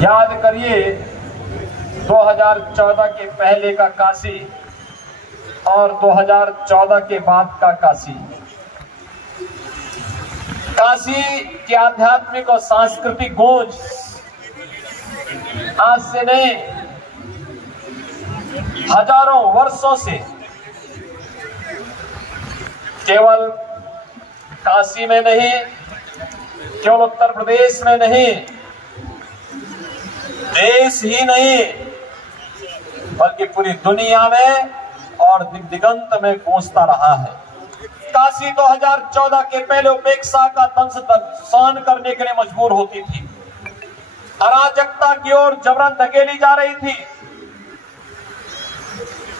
याद करिए 2014 के पहले का काशी और 2014 के बाद का काशी। काशी की आध्यात्मिक और सांस्कृतिक गूंज आज से नहीं हजारों वर्षों से केवल काशी में नहीं, केवल उत्तर प्रदेश में नहीं, देश ही नहीं बल्कि पूरी दुनिया में और दिगंत में गूंजता रहा है। काशी 2014 के पहले उपेक्षा का दंश सहन करने के लिए मजबूर होती थी, अराजकता की ओर जबरन धकेली जा रही थी,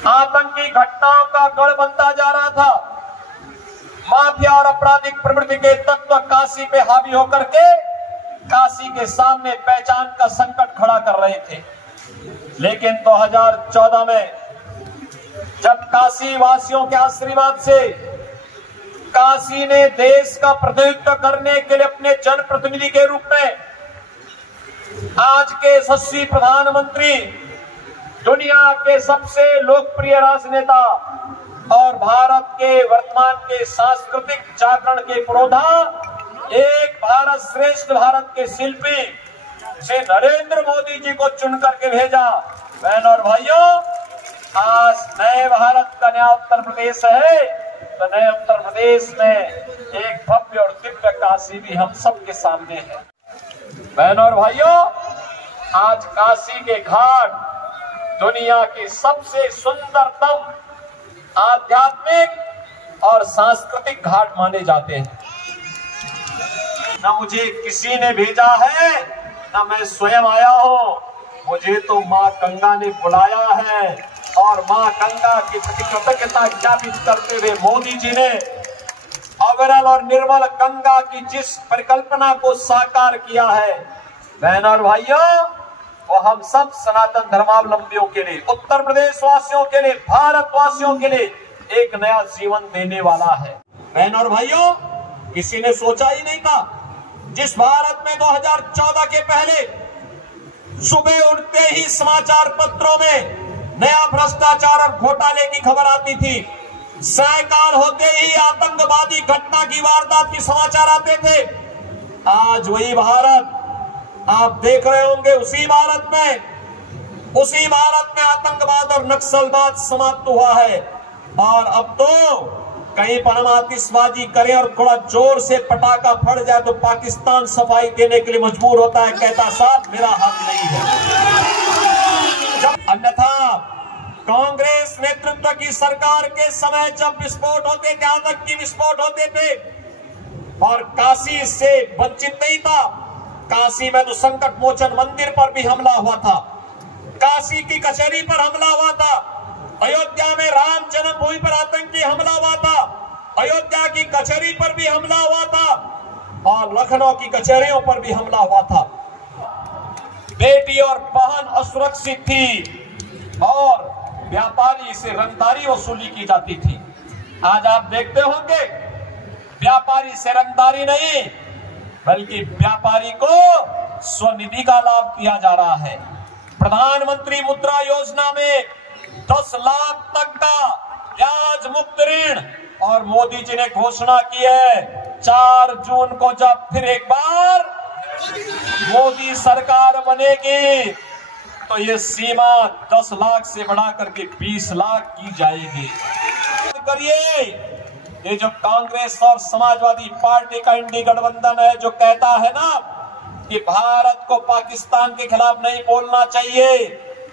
आतंकी घटनाओं का गढ़ बनता जा रहा था। माफिया और आपराधिक प्रवृत्ति के तत्व काशी पे हावी होकर के काशी के सामने पहचान का संकट खड़ा कर रहे थे। लेकिन 2014 में जब काशी वासियों के आशीर्वाद से काशी ने देश का प्रतिनिधित्व करने के लिए अपने जनप्रतिनिधि के रूप में आज के यशस्वी प्रधानमंत्री, दुनिया के सबसे लोकप्रिय राजनेता और भारत के वर्तमान के सांस्कृतिक जागरण के पुरोधा, एक भारत श्रेष्ठ भारत के शिल्पी से नरेंद्र मोदी जी को चुन करके भेजा। बहनों और भाइयों, आज नए भारत का नया उत्तर प्रदेश है, तो नए उत्तर प्रदेश में एक भव्य और दिव्य काशी भी हम सबके सामने है। बहनों और भाइयों, आज काशी के घाट दुनिया के सबसे सुंदरतम आध्यात्मिक और सांस्कृतिक घाट माने जाते हैं। न मुझे किसी ने भेजा है, न मैं स्वयं आया हूं, मुझे तो मां गंगा ने बुलाया है। और मां गंगा की प्रति कृतज्ञता ज्ञापित करते हुए मोदी जी ने अविरल और निर्मल गंगा की जिस परिकल्पना को साकार किया है, बहनों और भाइयों, वो हम सब सनातन धर्मावलंबियों के लिए, उत्तर प्रदेश वासियों के लिए, भारत वासियों के लिए एक नया जीवन देने वाला है। बहनों और भाइयों, किसी ने सोचा ही नहीं था, जिस भारत में 2014 के पहले सुबह उठते ही समाचार पत्रों में नया भ्रष्टाचार और घोटाले की खबर आती थी, सायकाल होते ही आतंकवादी घटना की वारदात की समाचार आते थे, आज वही भारत आप देख रहे होंगे, उसी भारत में आतंकवाद और नक्सलवाद समाप्त हुआ है। और अब तो कहीं पर हम आतिशबाजी करें और थोड़ा जोर से पटाखा फट जाए तो पाकिस्तान सफाई देने के लिए मजबूर होता है, कहता साहब मेरा हक नहीं है। अन्यथा कांग्रेस नेतृत्व की सरकार के समय जब विस्फोट होते थे, आतंकी विस्फोट होते थे, और काशी से वंचित नहीं था। काशी में तो संकट मोचन मंदिर पर भी हमला हुआ था, काशी की कचहरी पर हमला हुआ था, अयोध्या में राम जन्मभूमि पर आतंकी हमला हुआ था, अयोध्या की कचहरी पर भी हमला हुआ था, और लखनऊ की कचहरियों पर भी हमला हुआ था। बेटी और बहन असुरक्षित थी और व्यापारी से रंगदारी वसूली की जाती थी। आज आप देखते होंगे, व्यापारी से रंगदारी नहीं बल्कि व्यापारी को स्वनिधि का लाभ दिया जा रहा है। प्रधानमंत्री मुद्रा योजना में 10 लाख तक का ब्याज मुक्त ऋण, और मोदी जी ने घोषणा की है 4 जून को जब फिर एक बार मोदी सरकार बनेगी तो ये सीमा 10 लाख से बढ़ा करके 20 लाख की जाएगी। करिए, ये जो कांग्रेस और समाजवादी पार्टी का इंडी गठबंधन है, जो कहता है ना कि भारत को पाकिस्तान के खिलाफ नहीं बोलना चाहिए,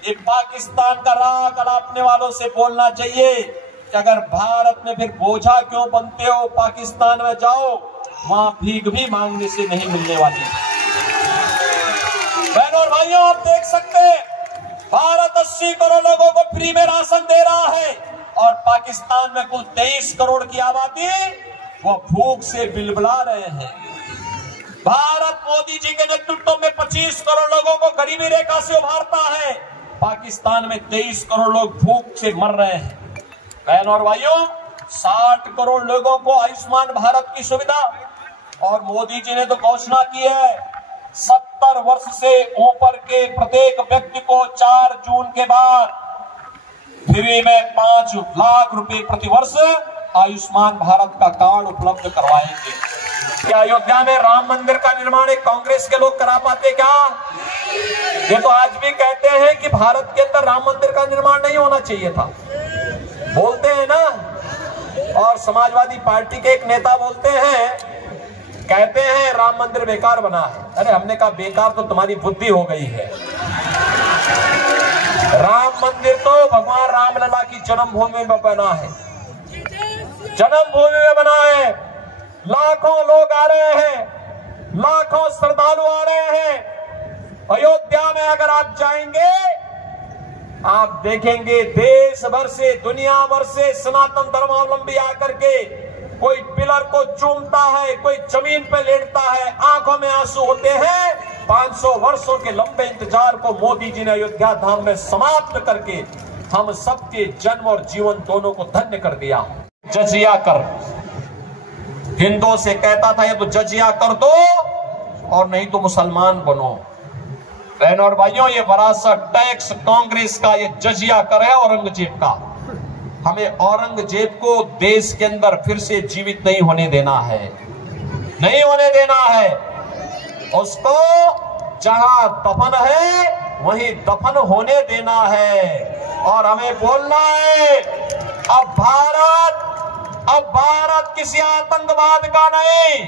ये पाकिस्तान का राग अलापने वालों से बोलना चाहिए कि अगर भारत में फिर बोझा क्यों बनते हो, पाकिस्तान में जाओ, वहां भीख भी मांगने से नहीं मिलने वाली। बहनों और भाइयों, आप देख सकते हैं, भारत 80 करोड़ लोगों को फ्री में राशन दे रहा है और पाकिस्तान में कुल 23 करोड़ की आबादी वो भूख से बिलबिला रहे हैं। भारत मोदी जी के नेतृत्व में 25 करोड़ लोगों को गरीबी रेखा से उभारता है, पाकिस्तान में 23 करोड़ लोग भूख से मर रहे हैं। बहनों और भाइयों, 60 करोड़ लोगों को आयुष्मान भारत की सुविधा। और मोदी जी ने तो घोषणा की है 70 वर्ष से ऊपर के प्रत्येक व्यक्ति को 4 जून के बाद फ्री में 5 लाख रुपए प्रति वर्ष आयुष्मान भारत का कार्ड उपलब्ध करवाएंगे। क्या अयोध्या में राम मंदिर का निर्माण एक कांग्रेस के लोग करा पाते क्या? ये तो आज भी कहते हैं कि भारत के अंदर राम मंदिर का निर्माण नहीं होना चाहिए था, बोलते हैं ना। और समाजवादी पार्टी के एक नेता बोलते हैं, कहते हैं राम मंदिर बेकार बना है। अरे हमने कहा बेकार तो तुम्हारी बुद्धि हो गई है। राम मंदिर तो भगवान रामलला की जन्मभूमि में बना है, जन्मभूमि में बना है। लाखों लोग आ रहे हैं, लाखों श्रद्धालु आ रहे हैं। अयोध्या में अगर आप जाएंगे, आप देखेंगे देश भर से, दुनिया भर से सनातन धर्मावलंबी आकर के कोई पिलर को चूमता है, कोई जमीन पे लेटता है, आंखों में आंसू होते हैं। 500 वर्षों के लंबे इंतजार को मोदी जी ने अयोध्या धाम में समाप्त करके हम सबके जन्म और जीवन दोनों को धन्य कर दिया। जजिया कर, हिंदुओं से कहता था ये तो जजिया कर दो और नहीं तो मुसलमान बनो। बहनों और भाइयों, ये विरासत टैक्स कांग्रेस का ये जजिया कर है औरंगजेब का। हमें औरंगजेब को देश के अंदर फिर से जीवित नहीं होने देना है, नहीं होने देना है। उसको जहां दफन है वहीं दफन होने देना है। और हमें बोलना है अब भारत किसी आतंकवाद का नहीं,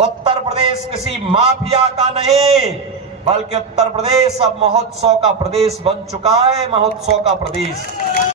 उत्तर प्रदेश किसी माफिया का नहीं, बल्कि उत्तर प्रदेश अब महोत्सव का प्रदेश बन चुका है, महोत्सव का प्रदेश।